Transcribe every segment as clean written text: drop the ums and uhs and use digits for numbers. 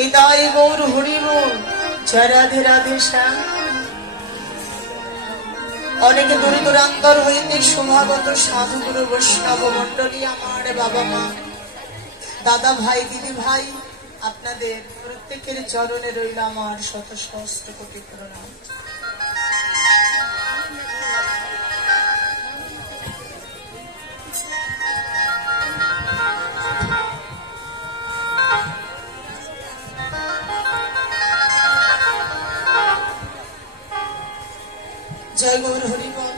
নিতাই গৌর হরি বল। জয় রাধে রাধে শ্যাম। অনেকে দূর দূরান্তর হইতে শোভাগত সাধুগুরু বৈষ্ণব মন্ডলী, আমার বাবা মা, দাদা ভাই, দিদি ভাই, আপনাদের প্রত্যেকের চরণে রইল আমার শত সহস্র কোটি প্রণাম। জয় গৌর হরি বল।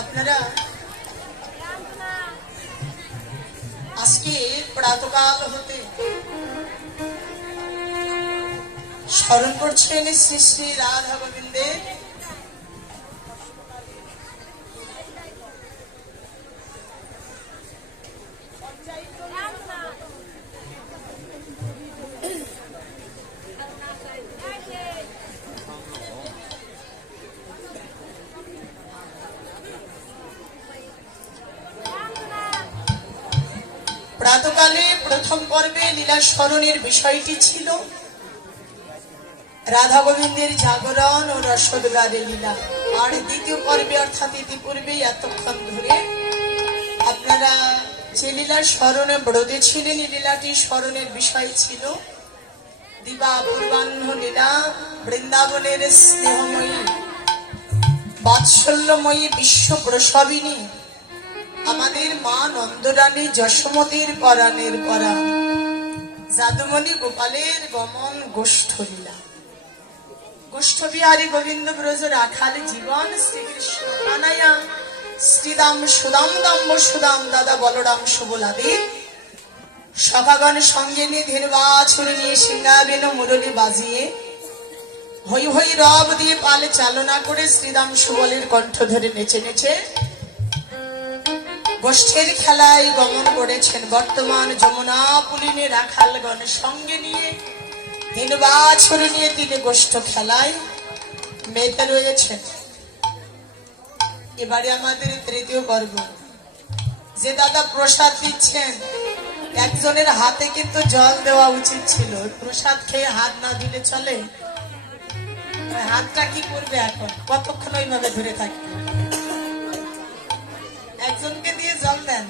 আপনারা আজকে প্রাতকাল হতে স্মরণ করছেন শ্রী শ্রী রাধা গোবিন্দের প্রাতকালে প্রথম পর্বে লীলা স্মরণের বিষয়টি ছিল রাধা গোবিন্দের জাগরণ ও রসোদ্গারের লীলা। আর দ্বিতীয় পর্বে অর্থাৎ ইতিপূর্বে এতক্ষণ ধরে আপনারা যে লীলা স্মরণে ব্রতে ছিলেন, এই লীলাটি স্মরণের বিষয় ছিল দিবা পূর্বাহ্ন লীলা, বৃন্দাবনের স্নেহময়ী বাৎসল্যময়ী বিশ্ব প্রসবিনী আমাদের মা নন্দরানী যশোমতীর পরাণের পরা যাদুমণি গোপালের গমন গোষ্ঠ লীলা। গোষ্ঠ বিহারী গোবিন্দ ব্রজ রাখাল জীবন শ্রীকৃষ্ণ আনায়া শ্রীদাম সুদাম দাম্ব সুদাম দাদা বলরাম সুবলাদি সখাগণ সঙ্গে নিয়ে ধীর বাছুর নিয়ে সিংহাবেন মুরলী বাজিয়ে হই হই রব দিয়ে পালে চালনা করে শ্রীদাম সুবলের কণ্ঠ ধরে নেচে নেচে গোষ্ঠের খেলায় গমন করেছেন। বর্তমান যমুনা পুলিনে রাখালগণ সঙ্গে নিয়ে তিন বাছুর নিয়ে তিনি গোষ্ঠ খেলায় মেতে রয়েছেন। এবারে আমাদের তৃতীয় পর্ব। যে দাদা প্রসাদ দিচ্ছেন, একজনের হাতে কিন্তু জল দেওয়া উচিত ছিল। প্রসাদ খেয়ে হাত না দিলে চলে? হাতটা কি করবে এখন? কতক্ষণ ওইভাবে ধরে থাকবে? একজনকে দিয়ে জল দেন।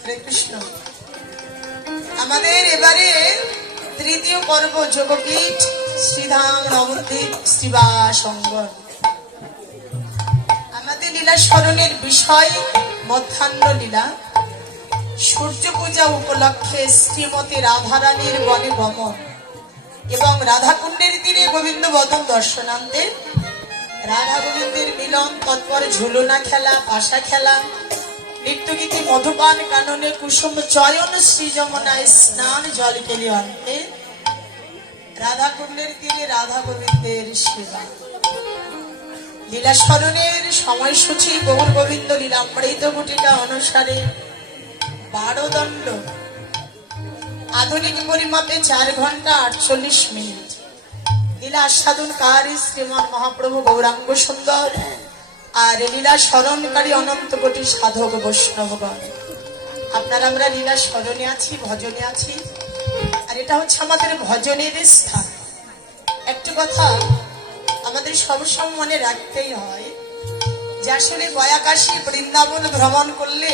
হরে কৃষ্ণ। আমাদের এবারে তৃতীয় পর্ব যোগপীঠ শ্রীধাম নবদ্বীপ শ্রীবাসঙ্গর। আমাদের লীলা স্মরণের বিষয় মধ্যাহ্ন লীলা। সূর্য পূজা উপলক্ষে শ্রীমতী রাধারানীর বনে গমন এবং রাধাকুণ্ডের তীরে গোবিন্দ বদন দর্শনান্তে রাধা গোবিন্দের মিলন, তৎপর ঝুলনা খেলা, পাশা খেলা, নৃত্যগীতি, মধুপান কাননে, কুসুম চয়ন, শ্রী যমুনায় স্নান, জল কেলি অন্তে রাধা কুণ্ডের তীরে রাধা গোবিন্দের সেবা। লীলা স্মরণের সময়সূচি গৌর গোবিন্দ লীলামৃত গুটিকা অনুসারে 12 দণ্ড, আধুনিক পরিমাপে 4 ঘন্টা 48 মিনিট। লীলা আস্বাদনকারী শ্রীমন মহাপ্রভু গৌরাঙ্গ সুন্দর আর লীলা স্মরণকারী অনন্ত কোটি সাধক বৈষ্ণবগণ। আপনারা আমরা লীলা স্মরণে আছি, ভজনে আছি, আর এটা হচ্ছে আমাদের ভজনের স্থান। একটি কথা আমাদের সবসময় মনে রাখতেই হয় যে আসলে গয়াকাশী বৃন্দাবন ভ্রমণ করলে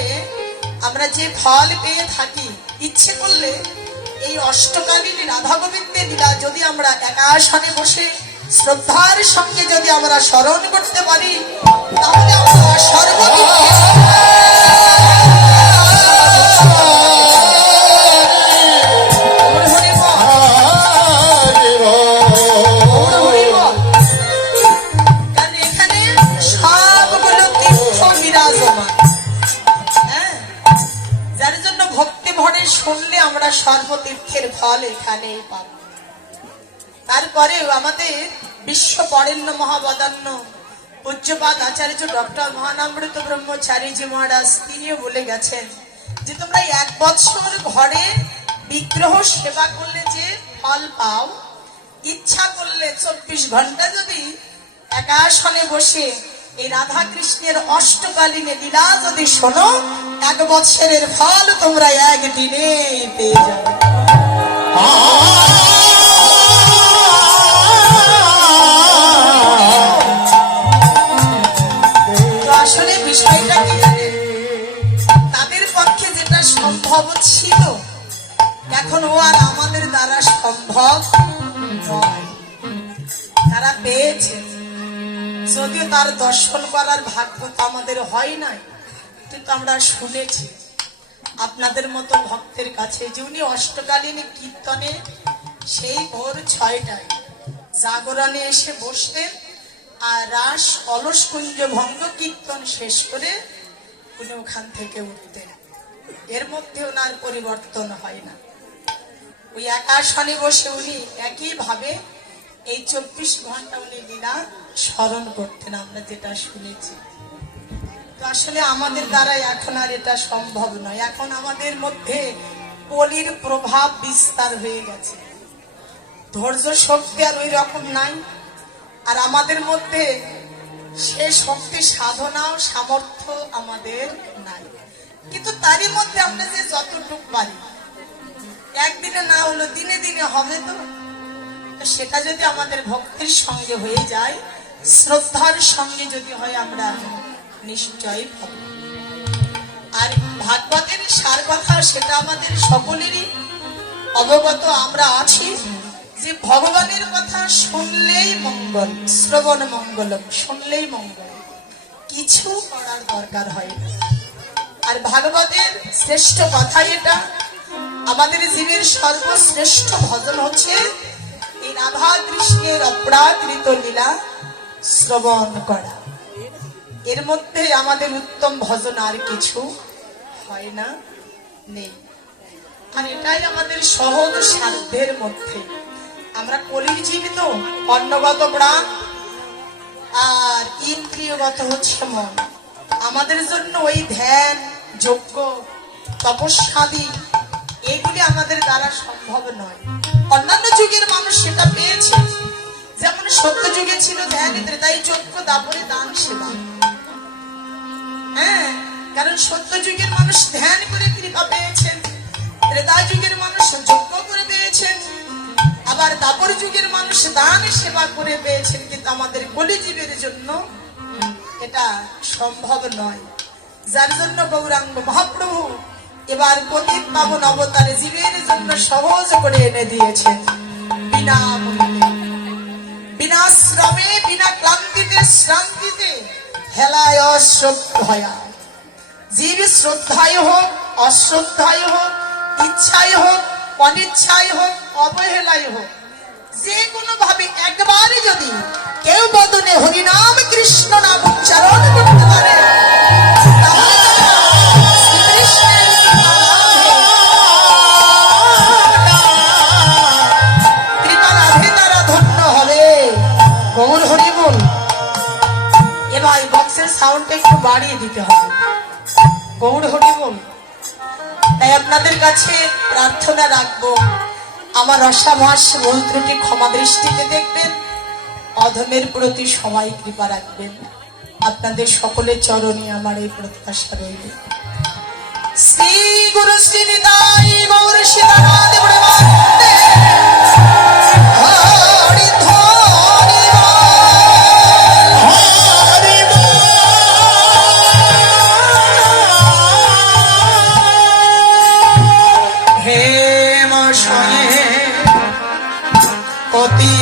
আমরা যে ফল পেয়ে থাকি, ইচ্ছে করলে এই অষ্টকালীন রাধা গোবিন্দের লীলা যদি আমরা একাসনে বসে শ্রদ্ধার সঙ্গে যদি আমরা স্মরণ করতে পারি, তাহলে আমরা সর্বদিন এখানে সবগুলো তীর্থ বিরাজমান। যার জন্য ভক্তি ভরে শুনলে আমরা সর্বতীর্থের ফল এখানেই পাব। তারপরেও আমাদের বিশ্ব বরেণ্য মহাবদান্য পূজ্যপাদ আচার্য ডক্টর মহানামৃত ব্রহ্মচারীজি মহারাজ তিনিও বলে গেছেন যে তোমরা 1 বৎসর ঘরে বিগ্রহ সেবা করলে যে ফল পাও, ইচ্ছা করলে 24 ঘন্টা যদি একাসনে বসে এই রাধা কৃষ্ণের অষ্টকালীন লীলা যদি শোনো, 1 বছরের ফল তোমরা একদিনেই পেয়ে যাবে। তো আসলে বিষয়টা কি জানেন, তাদের পক্ষে যেটা সম্ভব ছিল এখন ও আর আমাদের দ্বারা সম্ভব নয়। তারা পেয়েছে, যদিও তার দর্শন করার ভাগ্য তো আমাদের হয় নাই, কিন্তু আমরা শুনেছি আপনাদের মতো ভক্তের কাছে যে উনি অষ্টকালীন কীর্তনে সেই ভোর 6টায় জাগরণে এসে বসতেন, আর রাস অলস কুঞ্জ ভঙ্গ কীর্তন শেষ করে উনি ওখান থেকে উঠতেন। এর মধ্যে ওনার পরিবর্তন হয় না। ওই একাসনে বসে উনি একইভাবে এই 24 ঘন্টা উনি লীলা স্মরণ করতেন, আমরা যেটা শুনেছি। তো আসলে আমাদের দ্বারা এখন আর এটা সম্ভব নয়। এখন আমাদের মধ্যে কলির প্রভাব বিস্তার হয়ে গেছে, ধৈর্য শক্তি আর ওই রকম নাই। আর আমাদের মধ্যে সে শক্তি সাধনাও সামর্থ্য আমাদের নাই। কিন্তু তারই মধ্যে আমরা যে যতটুক পারি, একদিনে না হলো দিনে দিনে হবে। তো সেটা যদি আমাদের ভক্তির সঙ্গে হয়ে যায়, শ্রদ্ধার সঙ্গে যদি হয়, আমরা নিশ্চয়ই পাব। আর ভাগবতের সার কথা সেটা আমাদের সকলেরই অবগত আমরা আছি যে ভগবানের কথা শুনলেই মঙ্গল, শ্রবণ মঙ্গলম, শুনলেই মঙ্গল, কিছু করার দরকার হয় না। আর ভাগবতের শ্রেষ্ঠ কথা এটা, আমাদের জীবের সর্বশ্রেষ্ঠ ভজন হচ্ছে এই রাধা কৃষ্ণের অপ্রাকৃত লীলা শ্রবণ করা। এর মধ্যে আমাদের উত্তম ভজন আর কিছু হয় না, নেই। আর এটাই আমাদের সহজ সাধ্যের মধ্যে। আমরা কলির জীবিত, অন্নগত প্রাণ আর ইন্দ্রিয়গত হচ্ছে মন। আমাদের জন্য ওই ধ্যান, যজ্ঞ, তপস্যাদি এগুলি আমাদের দ্বারা সম্ভব নয়। অন্যান্য যুগের মানুষ সেটা পেয়েছে, যেমন সত্য যুগে ছিল ধ্যান, ত্রেতাই যজ্ঞ, দাপরে দান সেবা। হ্যাঁ, কারণ সত্য যুগের মানুষ ধ্যান করে কৃপা পেয়েছেন, ত্রেতা যুগের মানুষ যজ্ঞ করে পেয়েছেন, আবার দাপর যুগের মানুষ দান সেবা করে পেয়েছেন। কিন্তু আমাদের কলিজীবের জন্য এটা সম্ভব নয়। যার জন্য গৌরাঙ্গ মহাপ্রভু এবার পতিত পাবন অবতারে জীবের জন্য সহজ করে এনে দিয়েছেন, বিনা মূল্যে, বিনা শ্রমে, বিনা ক্লান্তিতে, শ্রান্তিতে, হেলায় অশ্রদ্ধয়া। জীব শ্রদ্ধায় হোক, অশ্রদ্ধায় হোক, ইচ্ছায় হোক, অনিচ্ছায় হোক, অবহেলায় হোক, যে কোনো ভাবে একবারই যদি কেউ বদনে হরিনাম কৃষ্ণ নাম উচ্চারণ করতে পারে, কৃপা লাভে তারা ধন্য হবে। গৌর হরি বল। এবার বক্সের সাউন্ডটা একটু বাড়িয়ে দিতে হবে। গৌর হরি বল। তাই আপনাদের কাছে প্রার্থনা রাখবো, আমার রসাভাস ভুল ত্রুটি ক্ষমা দৃষ্টিতে দেখবেন, অধমের প্রতি সবাই কৃপা রাখবেন। আপনাদের সকলের চরণে আমার এই প্রত্যাশা রইল। শ্রী গুরু শ্রী নিতাই গৌর সীতানাথ প্রেমানন্দে হরি ধ্বনি হরি হে মশয়ে অতি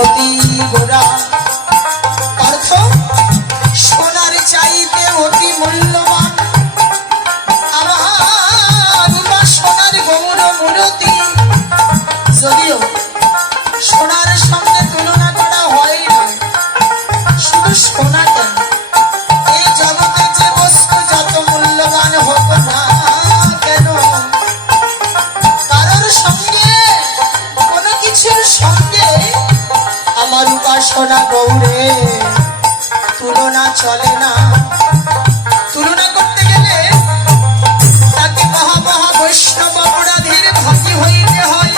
অতি গোরা, অর্থ সোনার চাইতে অতি মূল্যবান আমার মা সোনার গৌর মূরতি। যদিও সোনার সঙ্গে তুলনা করা হয় না, শুধু সোনা কেন, এই জগতে যে বস্তু যত মূল্যবান হোক না কেন, কারোর সঙ্গে কোনো কিছুর সঙ্গে আমার উপাসনা গৌরে তুলনা চলে না। তুলনা করতে গেলে তাকে মহা মহা বৈষ্ণব অপরাধীর ভাগী হইতে হয়।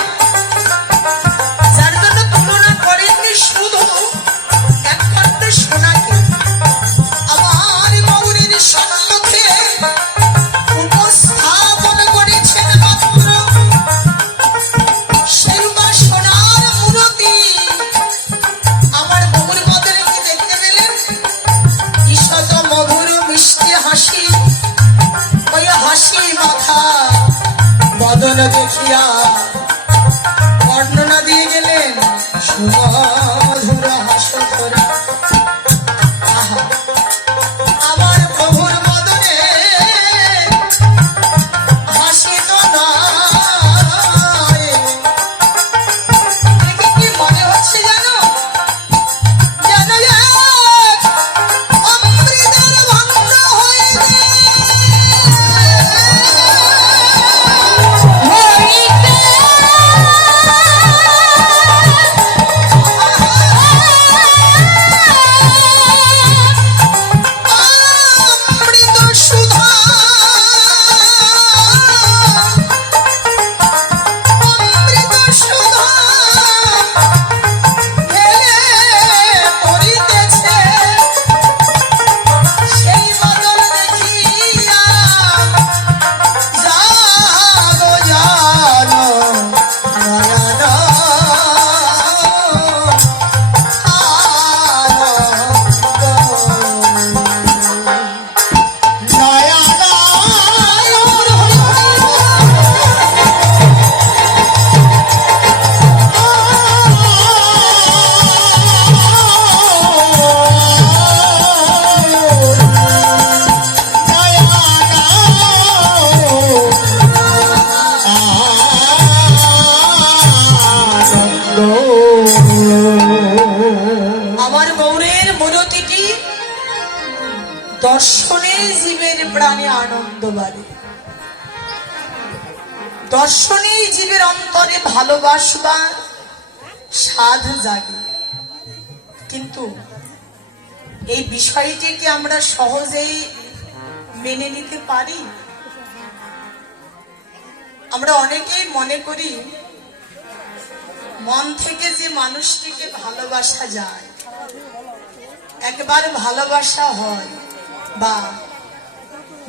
যার জন্য তুলনা করেননি শুধু একমাত্র সোনাকে, আমার গৌরীর সম্মুখে উপস্থাপন করেছেন মাত্র সেরূপা সোনার মূরতি। আমার গৌর বদনে কি দেখতে পেলেন? ঈষৎ মধুর মিষ্টি হাসি, ওই হাসি মাথা বদন দেখিয়া বর্ণনা দিয়ে গেলেন সুমধুর হাসরা। আহা, আমার প্রভুর বদনে হাসি তো নয়, দেখে কি মনে হচ্ছে জানো? যেন এক অমৃতের ভাণ্ড হইতে অমৃত সুধা, অমৃত সুধা ঢেলে পড়িতেছে। সেই বদন দেখিয়া জাগো জানো নয়ন আমার গৌরের মূরতিটি দর্শনে জীবের প্রাণে আনন্দ বাড়ে, দর্শনে জীবের অন্তরে ভালোবাসবার সাধ জাগে। কিন্তু এই বিষয়টিকে আমরা সহজেই মেনে নিতে পারি? আমরা অনেকেই মনে করি মন থেকে যে মানুষটিকে ভালোবাসা যায়, একবার ভালোবাসা হয় বা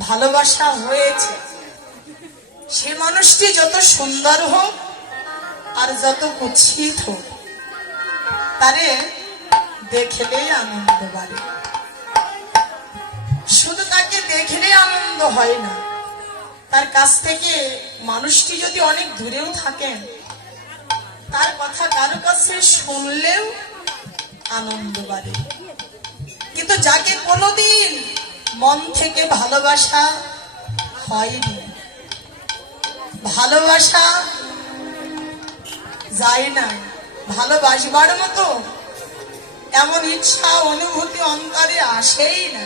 ভালোবাসা হয়েছে, সে মানুষটি যত সুন্দর হোক আর যত কুৎসিত হোক, তারে দেখলেই আনন্দ বাড়ে। শুধু তাকে দেখলেই আনন্দ হয় না, তার কাছ থেকে মানুষটি যদি অনেক দূরেও থাকেন, তার কথা কারো কাছে শুনলেও আনন্দ বাড়ে। কিন্তু যাকে কোনোদিন মন থেকে ভালোবাসা হয়নি, ভালোবাসা যায় না, ভালোবাসবার মতো এমন ইচ্ছা অনুভূতি অন্তরে আসেই না,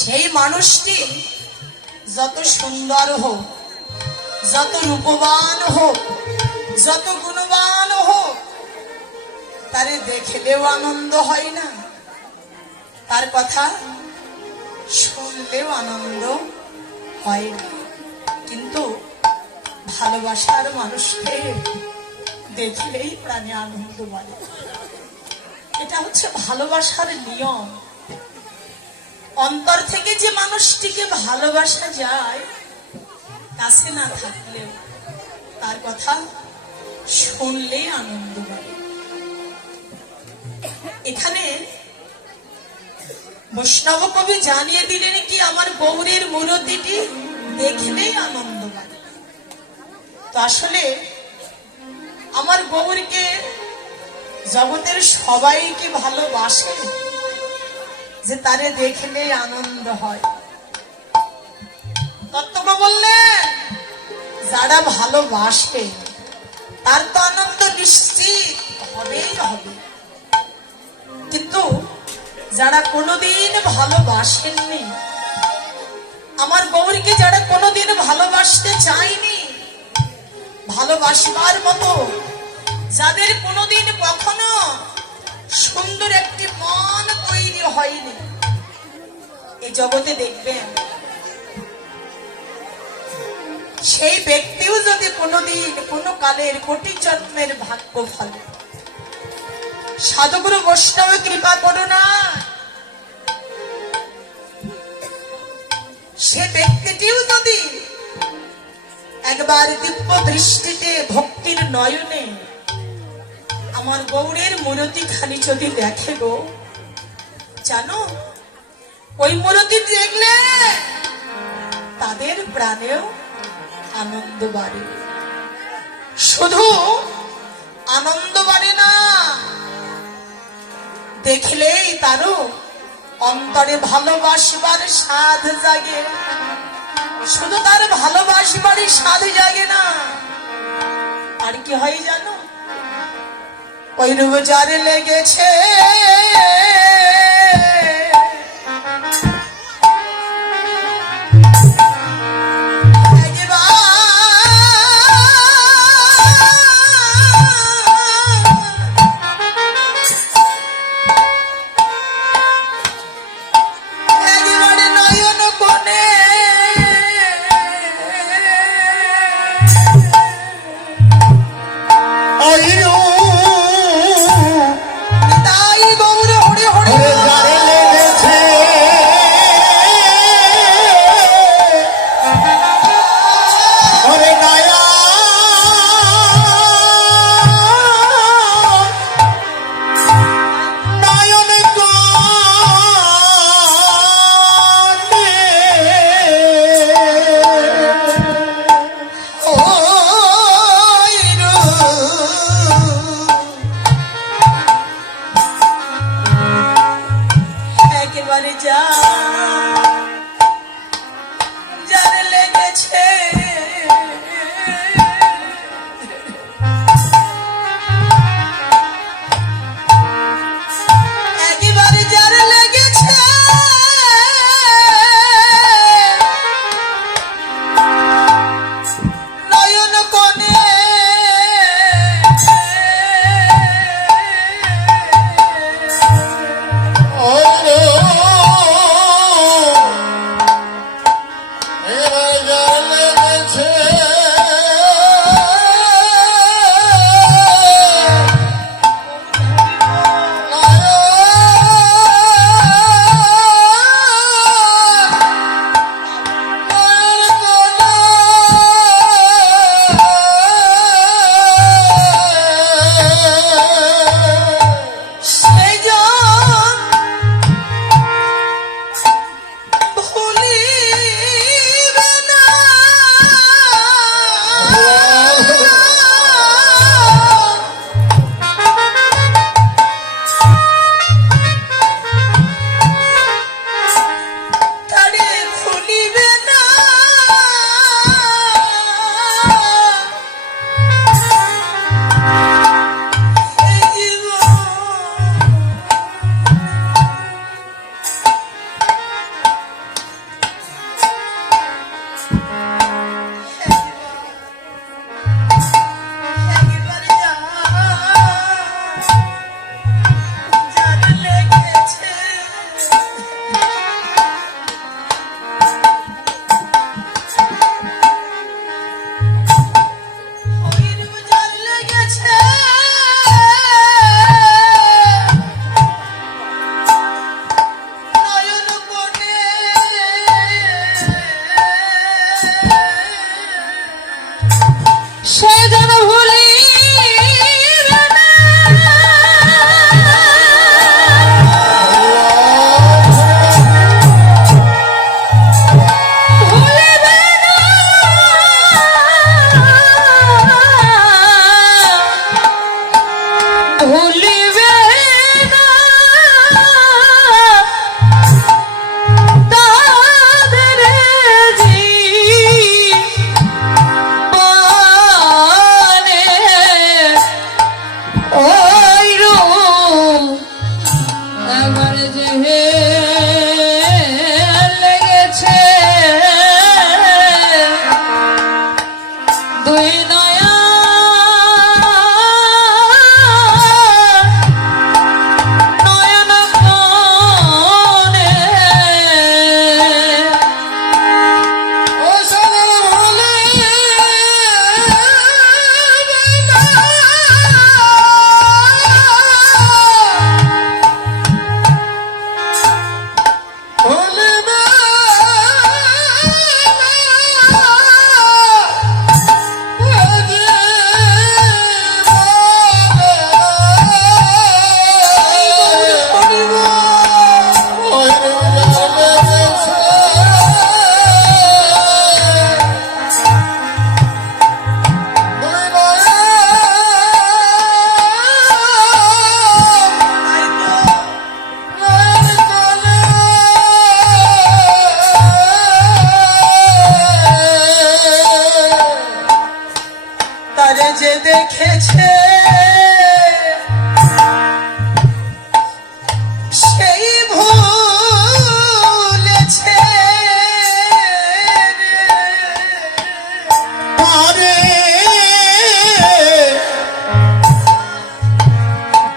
সেই মানুষটি যত সুন্দর হোক, যত রূপবান হোক, যত গুণবান হোক, তারে দেখলেও আনন্দ হয় না, তার কথা শুনলেও আনন্দ হয় না। কিন্তু ভালোবাসার মানুষকে দেখলেই প্রাণে আনন্দ বাড়ে। এটা হচ্ছে ভালোবাসার নিয়ম। অন্তর থেকে যে মানুষটিকে ভালোবাসা যায়, কাছে না থাকলেও তার কথা শুনলেই আনন্দ বাড়ে। এখানে বৈষ্ণব কবি জানিয়ে দিলেন কি, আমার গৌরের মূরতিটি দেখলেই আনন্দ লাগে। তো আসলে আমার গৌরকে জগতের সবাইকে ভালোবাসে, যে তারে দেখলে আনন্দ হয়। তত্ত্ব বললেন যারা ভালোবাসে তার তো আনন্দ নিশ্চিত হবেই হবে, কিন্তু যারা কোনোদিন ভালোবাসেননি, আমার গৌরীকে যারা কোনোদিন ভালোবাসতে চায়নি, ভালোবাসবার মতো যাদের কোনোদিন কখনো সুন্দর একটি মন তৈরি হয়নি, এই জগতে দেখবেন সেই ব্যক্তিও যদি কোনোদিন কোনো কালের কোটি জন্মের ভাগ্য ফলে, সাধুগুরু বৈষ্ণব কৃপা করো না, সে ব্যক্তিটিও যদি একবার দিব্য দৃষ্টিতে ভক্তির নয়নে আমার গৌরের মূরতি খানি যদি দেখে গো, জানো ওই মূরতি দেখলে তাদের প্রাণেও আনন্দ বাড়ে। শুধু আনন্দ বাড়ে না, দেখলেই তারও অন্তরে ভালোবাসবার স্বাদ জাগে। শুধু তার ভালোবাসবারই স্বাদ জাগে না, আর কি হয় জানো, ওই রূপ যার লেগেছে ভুলি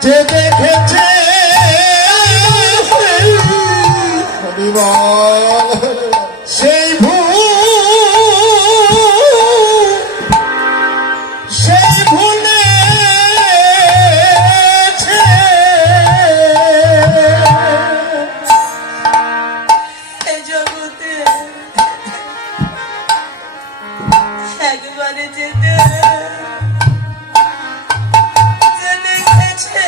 যে দেখেছে সেই সেই ভুলেছে এ জগতে একবারে যেতে যে দেখেছে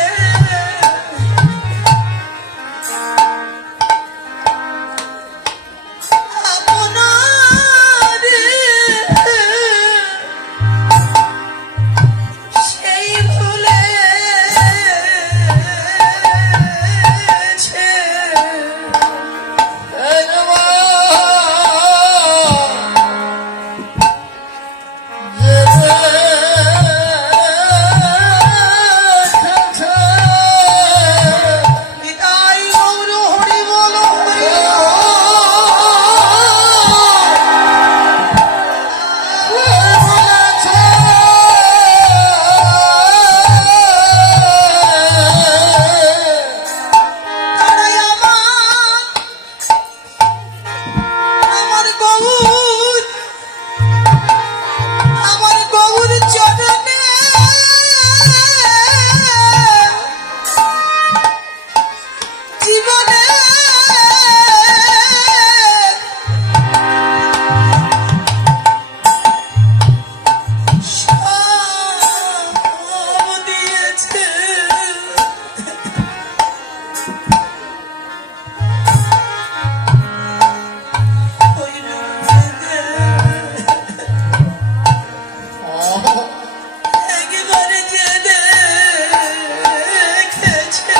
আপনারে সেই ভুলেছে নিতাই গৌর হরি বল হরি তারাই আমার গৌর আমার গৌর চরণে জীবনে সব দিয়েছে ওই রূপে একবারে যে দেখেছে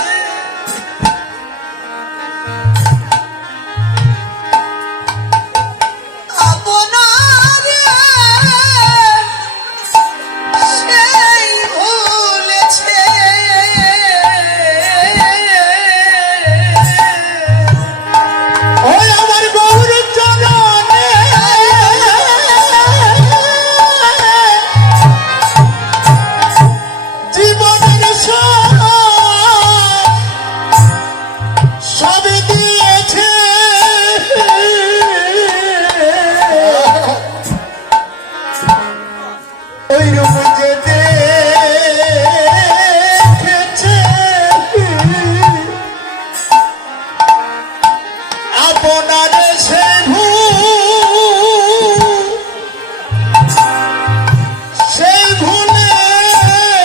আপনারে সেই ভুলেছে ওই আমার গৌর চরণে জীবনের সব দিয়েছে ওই রূপ যে দেখেছে আপনার সেই সেই ভুলেছে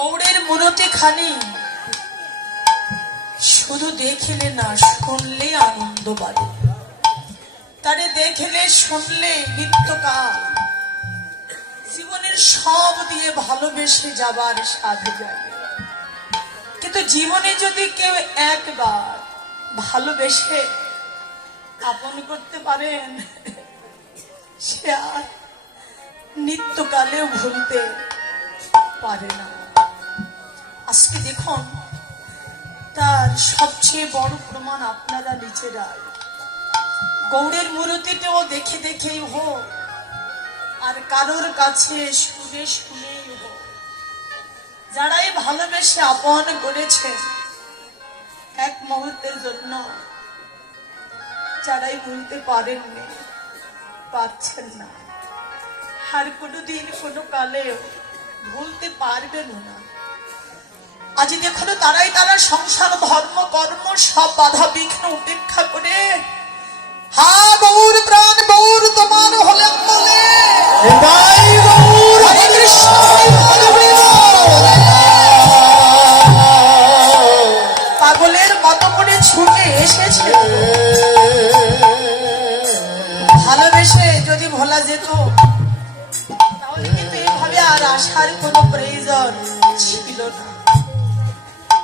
গৌড়ের মূরতি খানি শুধু দেখিলে না, শুনলে আনন্দ বাড়ে। তারে দেখলে শুনলে নিত্যকাল জীবনের সব দিয়ে ভালোবেসে যাবার সাধে যায়। কিন্তু জীবনে যদি কেউ একবার ভালোবেসে আপন করতে পারেন, সে আর নিত্যকালেও ভুলতে পারে না। আজকে দেখুন, তার সবচেয়ে বড় প্রমাণ আপনারা নিজেরাই। গৌড়ের মূর্তিটাও দেখে দেখেই হোক, আর কারোর কাছে শুনে শুনেই হোক, যারাই ভালোবেসে আপন করেছে এক মুহূর্তের জন্য, যারাই ভুলতে পারেননি, পারছেন না, আর কোনোদিন কোনো কালেও ভুলতে পারবেন না। আজ দেখুন, তারা সংসার ধর্ম কর্ম সব বাধা বিঘ্ন উপেক্ষা করে হা গৌর প্রাণ গৌর তোমার হলেন বলে হরে কৃষ্ণ হরে বল, পাগলের মতো করে ছুটে এসেছে। ভালোবেসে যদি ভোলা যেত, তাহলে কিন্তু এইভাবে আর আসার কোনো প্রয়োজন ছিল না।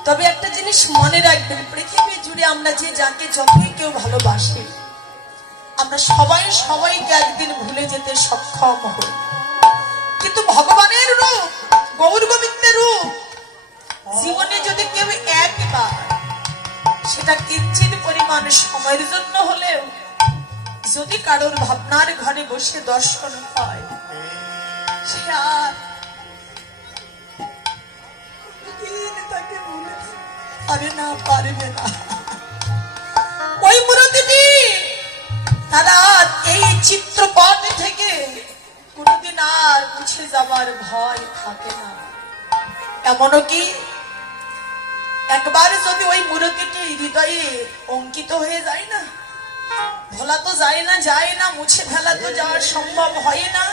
তবে একটা জিনিস মনে রাখবেন, পৃথিবী জুড়ে আমরা যে যাকে যতই কেউ ভালোবাসি, আমরা সবাই সবাইকে একদিন ভুলে যেতে সক্ষম হই। কিন্তু ভগবানের রূপ, গৌর গোবিন্দের রূপ জীবনে যদি কেউ একবার, সেটা কিঞ্চিত পরিমাণ সময়ের জন্য হলেও যদি কারোর ভাবনার ঘরে বসে দর্শন হয়, সে আর তাকে ভুলে পারে না, পারবে না। ওই মূর্তিটি তারা এই চিত্রপট থেকে কোনদিন আর মুছে যাবার ভয় থাকে না। এমনও কি একবার যদি ওই মূর্তিটি হৃদয়ে অঙ্কিত হয়ে যায় না, ভোলা তো যায় না, মুছে ফেলা তো যাওয়ার সম্ভব হয় না,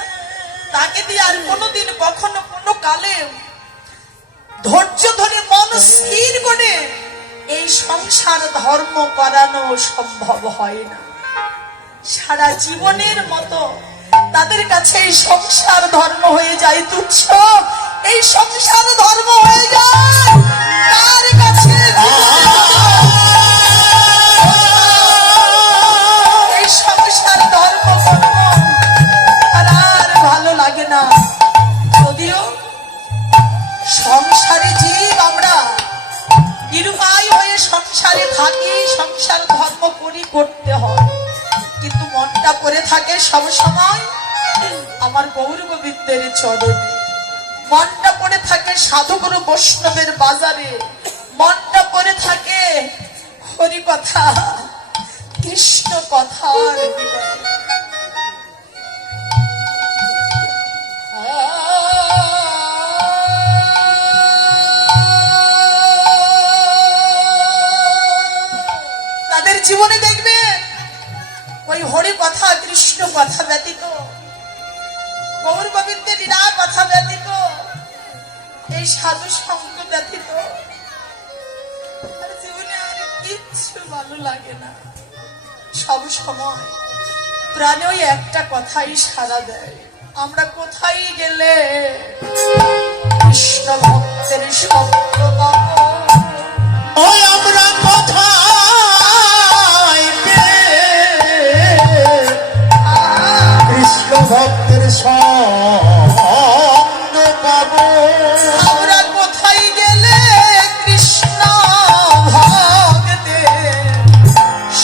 তাকে দিয়ে আর কোনোদিন কখনো কোনো কালে ধৈর্য ধরে মন স্থির করে এই সংসার ধর্ম করানো সম্ভব হয় না। সারা জীবনের মতো তাদের কাছে এই সংসার ধর্ম হয়ে যায় তুচ্ছ, এই সংসার ধর্ম হয়ে যায় তার কাছে এই সংসার ধর্ম কর্ম আর ভালো লাগে না। যদিও সংসারে জীব আমরা নিরুপায় হয়ে সংসারে থাকি, সংসার ধর্ম করি, করতে হয়, কিন্তু মনটা পড়ে থাকে সব সময় আমার গৌর গোবিন্দের চরণে, মনটা পড়ে থাকে সাধুগুরু বৈষ্ণবের বাজারে, মনটা পড়ে থাকে হরি কথা কৃষ্ণ কথার বিবরণে। তাদের জীবনে দেখবে ওই হরি কথা কৃষ্ণ কথা ব্যতীত, গৌর গোবিন্দের লীলা কথা ব্যতীত, এই সাধু সঙ্গ ব্যতীত জীবনে আর কিচ্ছু ভালো লাগে না। সব সময় প্রাণে ওই একটা কথাই সাড়া দেয়, আমরা কোথায় গেলে কৃষ্ণ ভক্তের সঙ্গ পাবো, ওই আমরা কোথায় পেয়ে কৃষ্ণ ভক্তের সঙ্গ পাবো, আমরা কোথায় গেলে কৃষ্ণ ভক্তের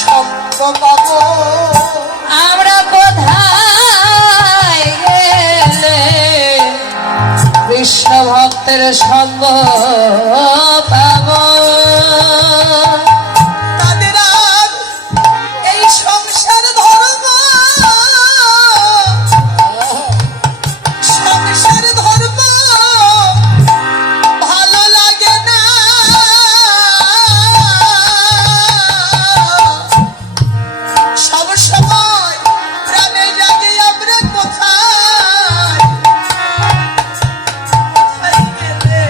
সঙ্গ পাবো, আমরা কোথায় গেলে কৃষ্ণ ভক্তের সঙ্গ পাবো। তাদের আর এই সংসার ধর্ম, সংসার ধর্ম ভালো লাগে না। সব সময় প্রাণে জাগে আমরা কোথায় গেলে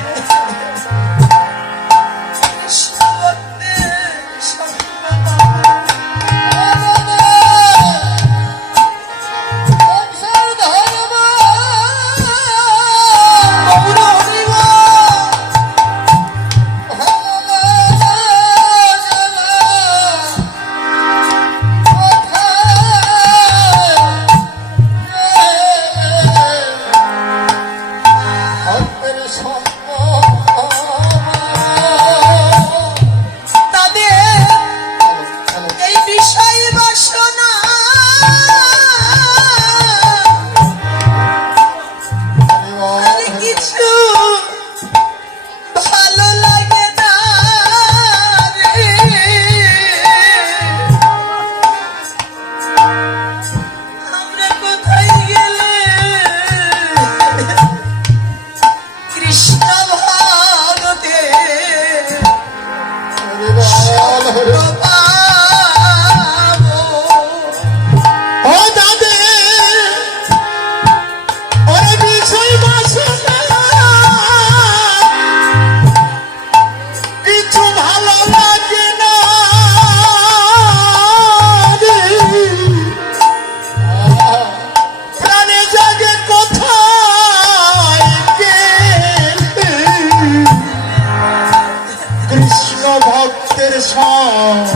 সঙ্গ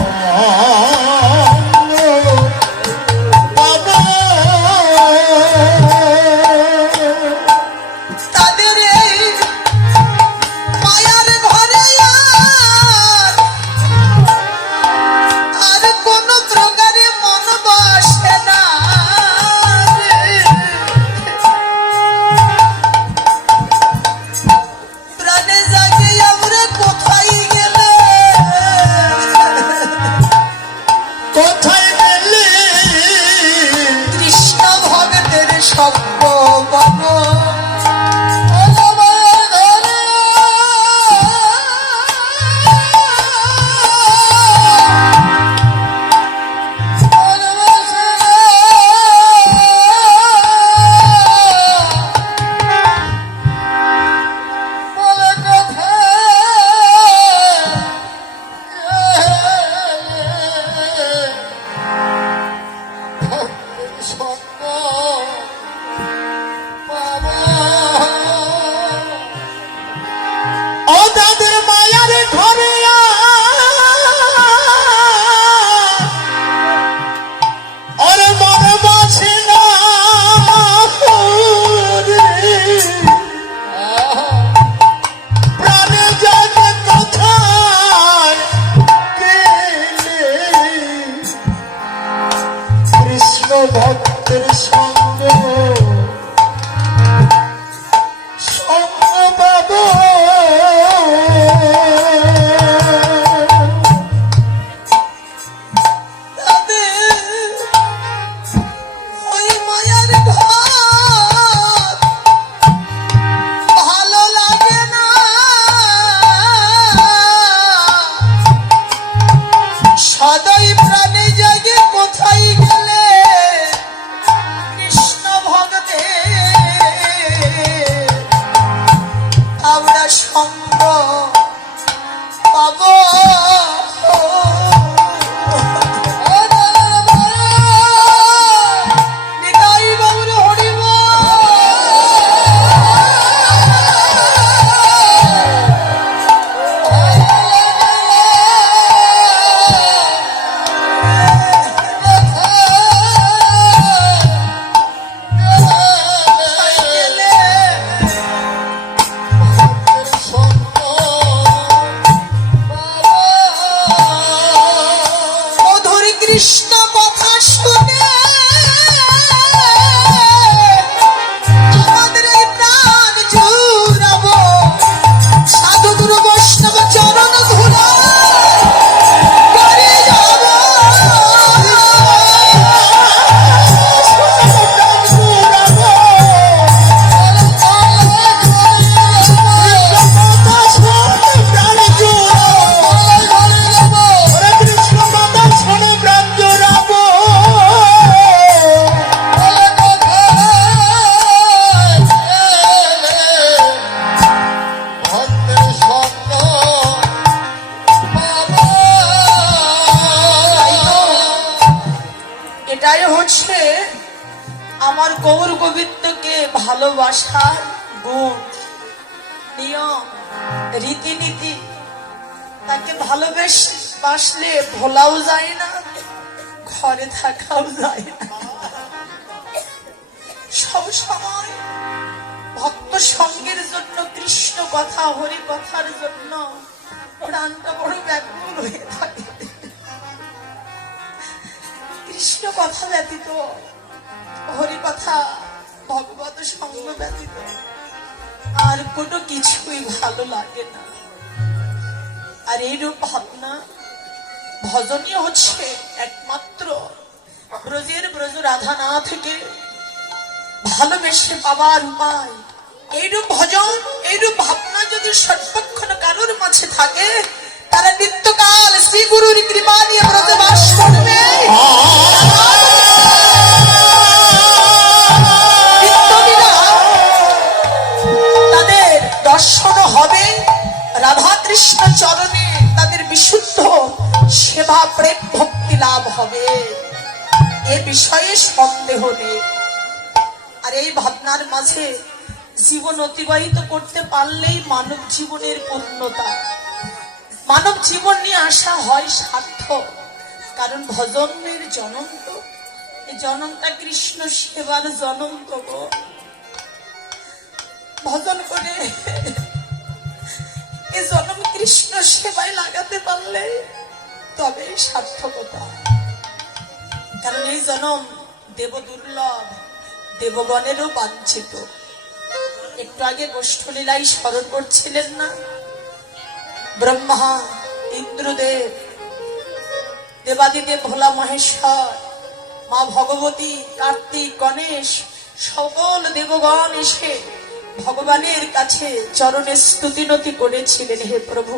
পাবো। তাদের এই মায়ার ঘরে আর কোন প্রকারে মন বসে না রে। প্রাণে জাগে আমরা কোথায় গেলে, কোথায় গেলে কৃষ্ণ ভক্তের সঙ্গ পাবো। ও তাদের মায়ার ঘরে ওরে মন বাছে না রে। প্রাণে যাবে কোথায় গেলে কৃষ্ণ ভক্তের সঙ্গ সঙ্গ পাবো। ওই মায়ার ঘর ভালো লাগে না, সদয় প্রাণে জাগে কোথায় গেলে কৃষ্ণ ভক্তে আমরা সঙ্গ পাবো। নিতাই গৌর হরি মধুর কৃষ্ণ কথা শুনে তোমাদের এই প্রাণ জুড়াবো। সাধু গুরু বৈষ্ণব চরণ ধুলা করে যাবো। এটাই হচ্ছে আমার গৌর গোবিন্দকে ভালোবাসার গুণ, নিয়ম, রীতিনীতি। তাকে ভালোবাসলে ভোলাও যায় না, ঘরে থাকাও যায় না। সব সময় ভক্ত সঙ্গের জন্য, কৃষ্ণ কথা হরি কথার জন্য প্রাণটা বড় ব্যাকুল হয়ে থাকে। কৃষ্ণ কথা ব্যতীত, হরি কথা, ভগবত সঙ্গ ব্যতীত আর কোনো কিছুই ভালো লাগে না। আর এইরূপ ভাবনা ভজনীয় হচ্ছে একমাত্র ব্রজের ব্রজ রাধা না থেকে ভালোবেসে পাবার উপায়। এইরূপ ভজন, এইরূপ ভাবনা যদি সর্বক্ষণ কারোর মাঝে থাকে, তারা নিত্যকাল শ্রী গুরুর কৃপা নিয়ে ব্রজে বাস করবে। তাদের দর্শন হবে, রাধা কৃষ্ণ চরণে তাদের বিশুদ্ধ সেবা প্রেম ভক্তি লাভ হবে, এ বিষয়ে সন্দেহ নেই। আর এই ভাবনার মাঝে জীবন অতিবাহিত করতে পারলেই মানব জীবনের পূর্ণতা। মানব জীবন নিয়ে আসা হয় সার্থক, কারণ ভজনের জনম তো, এই জনমটা কৃষ্ণ সেবার জনম তো গো। ভজন করে এই জনম কৃষ্ণ সেবায় লাগাতে পারলে তবে সার্থকতা। কারণ এই জনম দেব দুর্লভ, দেবগণেরও বাঞ্ছিত। একটু আগে গোষ্ঠলীলাই স্মরণ করছিলেন না, ব্রহ্মা, ইন্দ্রদেব, দেবাদিদেব, ভোলা মহেশ্বর, মা ভগবতী, কার্তিক, গণেশ, সকল দেবগণ এসে ভগবানের কাছে চরণে স্তুতিনতি করেছিলেন, হে প্রভু,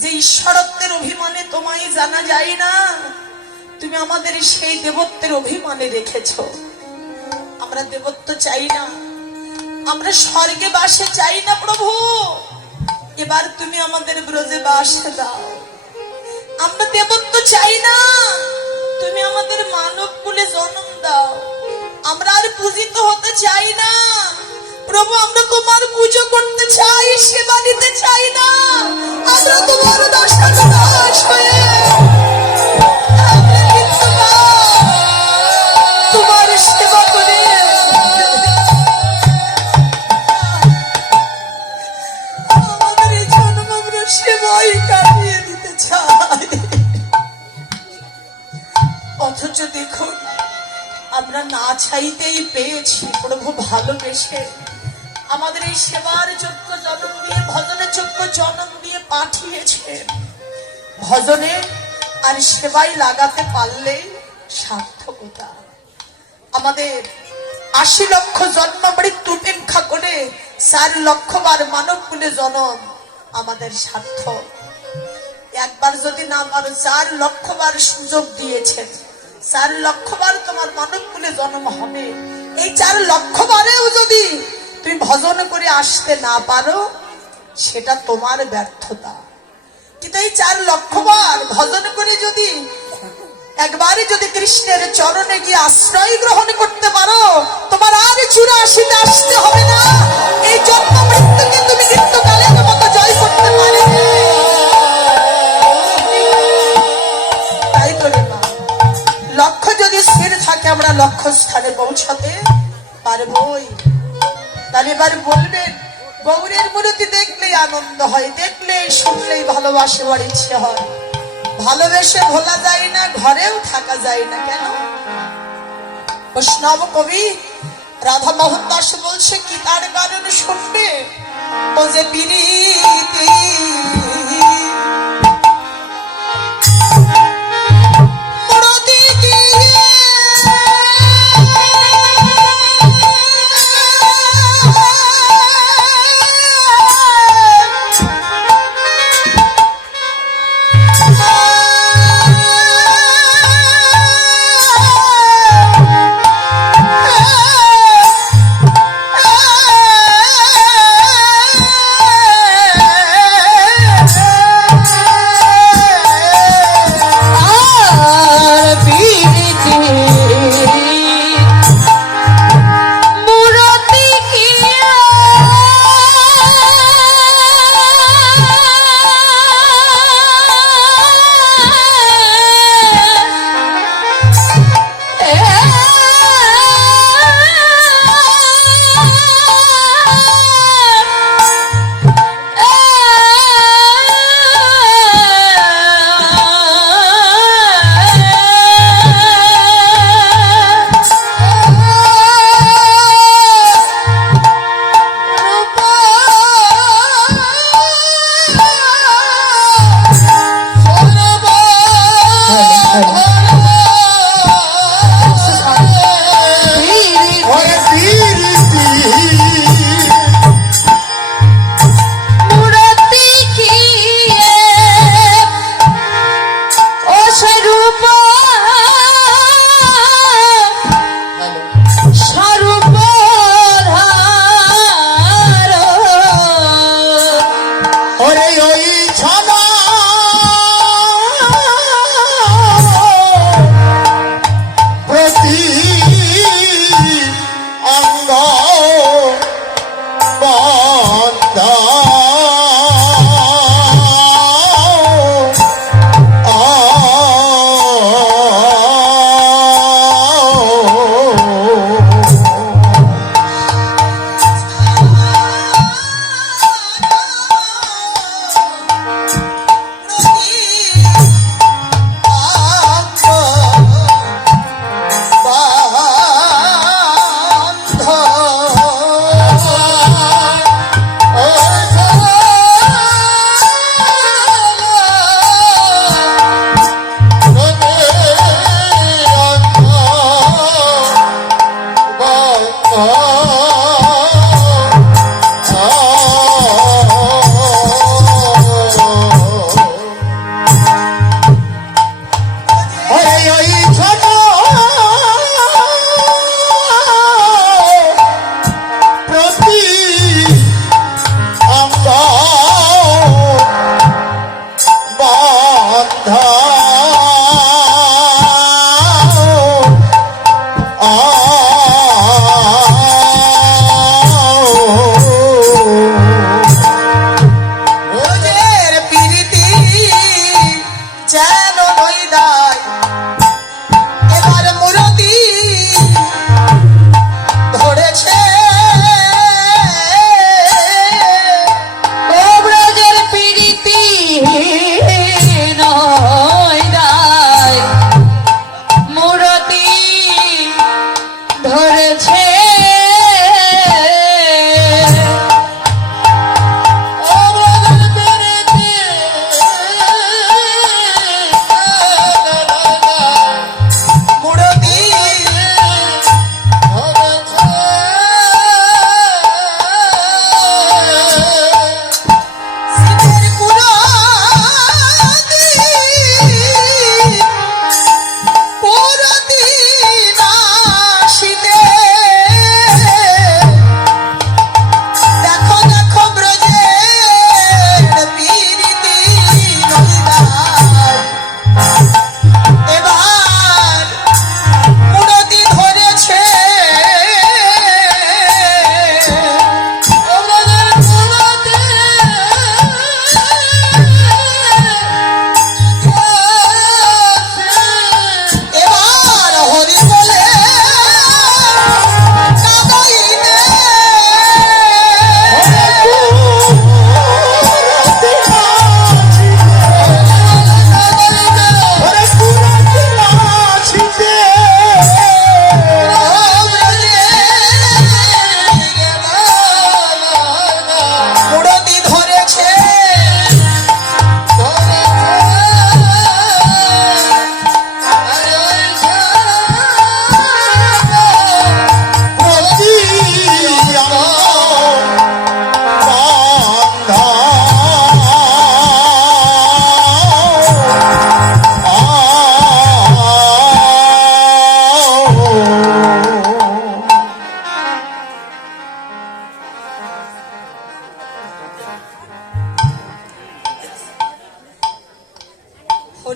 যে ঈশ্বরত্বের অভিমানে তোমায় জানা যায় না, তুমি আমাদের সেই দেবত্বের অভিমানে রেখেছ। আমরা দেবত্ব চাই না, আমরা স্বর্গে বাসে চাই না প্রভু, এবার তুমি আমাদের ব্রজে বাসে দাও। আমরা দেবত্ব চাই না, তুমি আমাদের মানব কুলে জন্ম দাও। আমরা আর পূজিত হতে চাই না প্রভু, আমরা তোমার পুজো করতে চাই, সেবা দিতে চাই না। আমরা তোমার দর্শন দাস হয়ে তোমার সেবা করে আমাদের এই জন্ম আমরা সেবাই কাটিয়ে দিতে চাই। অথচ দেখুন, আমরা না চাইতেই পেয়েছি প্রভু ভালোবেসে আমাদের এই সেবার যোগ্য জন্ম দিয়ে, ভজনের যোগ্য জন্ম দিয়ে পাঠিয়েছে। ভজনে আর সেবাই লাগাতে পারলে সার্থকতা। আমাদের ৮০ লক্ষ জন্ম মৃত্যু উপেক্ষা করে ৪ লক্ষ বার মানব কুলে জন্ম আমাদের সার্থক। একবার যদি না পারো, ৪ লক্ষ বার সুযোগ দিয়েছেন, ৪ লক্ষ বার তোমার মানব কুলে জন্ম হবে। এই ৪ লক্ষ বারেও যদি তুমি ভজন করে আসতে না পারো, সেটা তোমার ব্যর্থতা। কিন্তু এই ৪ লক্ষ বার ভজন করে যদি একবারে যদি কৃষ্ণের চরণে গিয়ে আশ্রয় গ্রহণ করতে পারো, তোমার আর ৮৪তে আসতে হবে না। এই জন্ম মৃত্যুকে তুমি মৃত্যুকালের মতো জয় করতে পারবে। তাই করে মা, লক্ষ্য যদি স্থির থাকে, আমরা লক্ষ্য স্থানে পৌঁছাতে পারবই। তাহলে এবার বলবেন, গৌরের মূর্তি দেখলেই আনন্দ হয়, দেখলেই শুনলেই ভালোবাসবার ইচ্ছে হয়। ভালোবেসে ভোলা যায় না, ঘরেও থাকা যায় না। কেন? বৈষ্ণব কবি রাধা মোহন দাস বলছে কি তার কারণ শুনবে, ও যে প্রীতি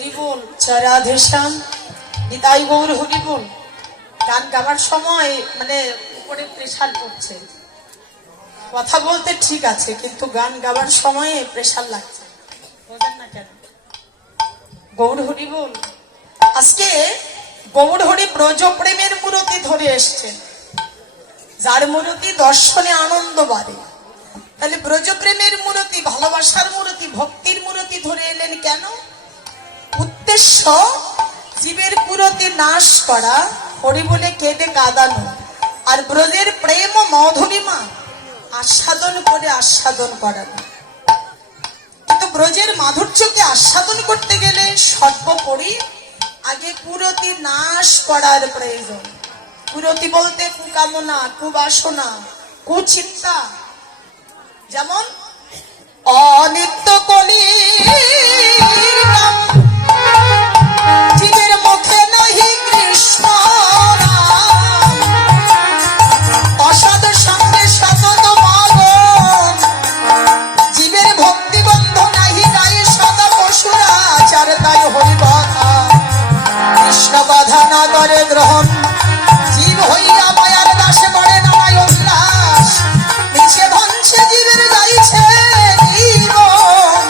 হরি বল, জয় রাধে শ্যাম, নিতাই গৌর হরি বল। গান গাবার সময় মানে উপরে প্রেশার পড়ছে, কথা বলতে ঠিক আছে কিন্তু গান গাবার সময়ে প্রেশার লাগছে, বোঝেন না কেন? গৌর হরি বল। আজকে গৌর হরি ব্রজ প্রেমের মূরতি ধরে এসছেন, যার মূরতি দর্শনে আনন্দ বাড়ে। তাহলে ব্রজ প্রেমের মূরতি, ভালোবাসার মূরতি, ভক্তির মূরতি ধরে এলেন কেন? উদ্দেশ্য জীবের কুরতি নাশ করা, হরি বলে কেঁদে কাঁদানো, আর ব্রজের প্রেম ও মধুরিমা আস্বাদন করে আস্বাদন করানো। কিন্তু ব্রজের মাধুর্যকে আস্বাদন করতে গেলে সর্বোপরি আগে কুরতি নাশ করার প্রয়োজন। কুরতি বলতে কুকামনা, কুবাসনা, কুচিন্তা। যেমন অনিত্য কলি জীবের মুখে নাহি কৃষ্ণ নাম, অসাধ সঙ্গে সতত মগন, জীবের ভক্তিবন্ধ নাহি গায়ে সদা পশুরা আচার, তাই হরি কথা কৃষ্ণ বাধা না করে গ্রহণ, জীব হইয়া মায়ার দাসে করে নামায় অভিলাষ, নিষে ধনছে জীবের যাইছে জীবন,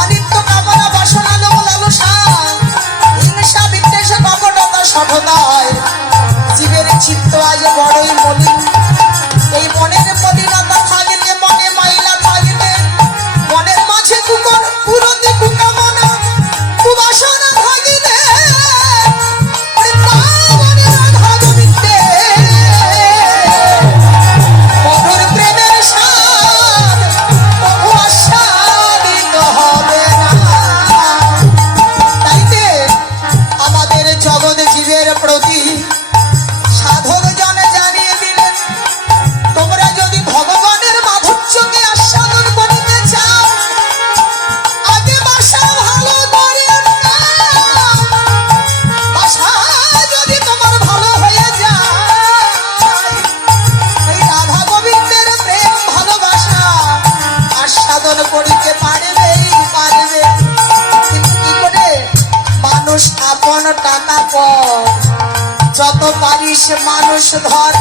অনিত্য কামনা বাসনা লোভ লালসা, হিংসা বিদ্বেষে কপটতা সভ্যতায় জীবের চিত্ত আজ বড়ই মলিন। এই মনের মলিনতা থাকলে, মনে মাইলা থাকলে, মনের মাঝে কুরতি কুকামনা কুবাসনা থাকিলে বৃন্দাবনের রাধা গোবিন্দে মধুর প্রেমের স্বাদ প্রভু আস্বাদিত হবে না। তাইতে আমাদের জগৎ জীবের প্রতি সাধক জনে জানিয়ে দিলেন, তোমরা যদি ভগবানের মাধুর্যকে আস্বাদন করিতে চাও, আগে বাসা ভালো করে নাও। বাসা যদি তোমার ভালো হয়ে যায়, এই রাধা গোবিন্দের প্রেম ভালোবাসা আস্বাদন করিতে পারবেই পারবে। কিন্তু কি করে? মানুষ আপন টাকা পর, যত পারিস মানুষ ধর,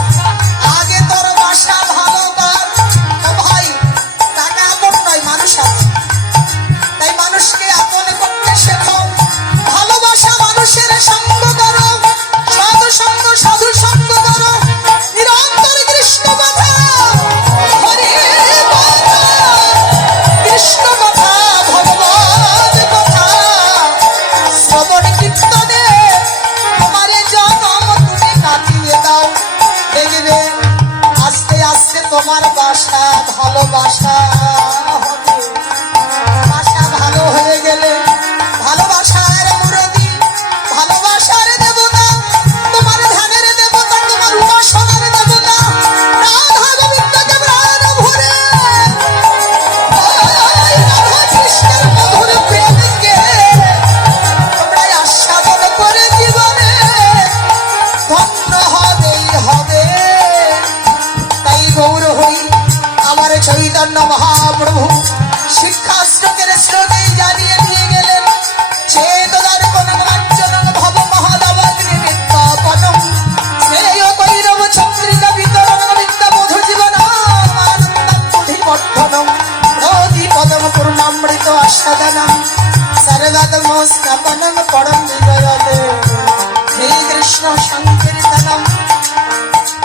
আগে তোর বাসা ভালো কর। ও ভাই, টাকা আপন নয়, মানুষ আপন। তাই মানুষকে আপন করতে শেখো, ভালোবাসা মানুষের সঙ্গ করো, সাধু সঙ্গ সাধু সঙ্গ করো, নিরন্তর কৃষ্ণ কথা, হরি কথা, কৃষ্ণ কথা, ভগবান কথা শ্রবণ কীর্তনে তোমারে জনম তুমি কাটিয়ে দাও। দেখবে আস্তে আস্তে তোমার বাসা ভালোবাসা হবে। বাসা ভালো হয়ে গেলে ভালোবাসার মূরতি, ভালোবাসার দেবতা, তোমার ধ্যানের দেবতা, তোমার উপাসনার দেবতা রাধা গোবিন্দকে প্রাণ ভরে রাধা কৃষ্ণের মধুর প্রেমকে তোমরা আস্বাদন করে জীবনে ধন্য হবেই হবে। তাই গৌর হই আমার চৈতন্য মহাপ্রভু শিক্ষাশ্রমের স্রোতে জানিয়ে দিয়ে গেলেন, চেতনার কোনং মাঞ্চনং ভব মহাদাবাগ্নিমিত্তাপনং, শ্রেয় কৈরব চন্দ্রিকা বিতরণং বিদ্যা মধু জীবনম আনন্দম বুদ্ধিবর্ধনং, প্রদীপদম পূর্ণামৃত আস্বাদনং, সর্বাত্ম স্থাপনং পরম বিজয়তে শ্রী কৃষ্ণ সংকীর্তনম।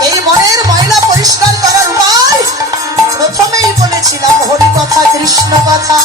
এই মনের ময়লা পরিষ্কার করার উপায় প্রথমেই বলেছিলাম, হরি কথা, কৃষ্ণ কথা।